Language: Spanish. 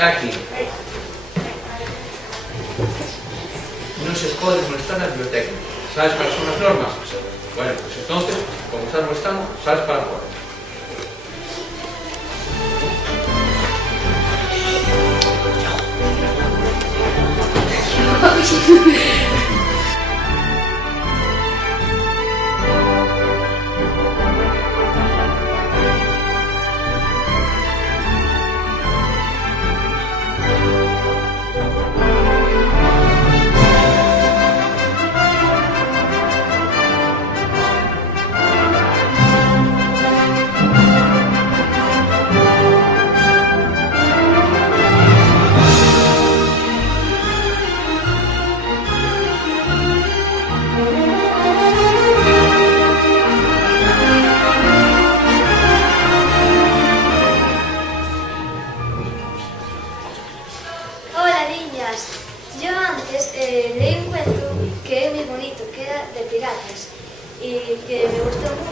Aquí. No se pode molestar na biblioteca. Sabes cuáles son as normas? Bueno, pues entonces, como estás molestando, sales para fora. Hola niñas, yo antes leí un cuento que es muy bonito, que era de piratas y que me gustó mucho.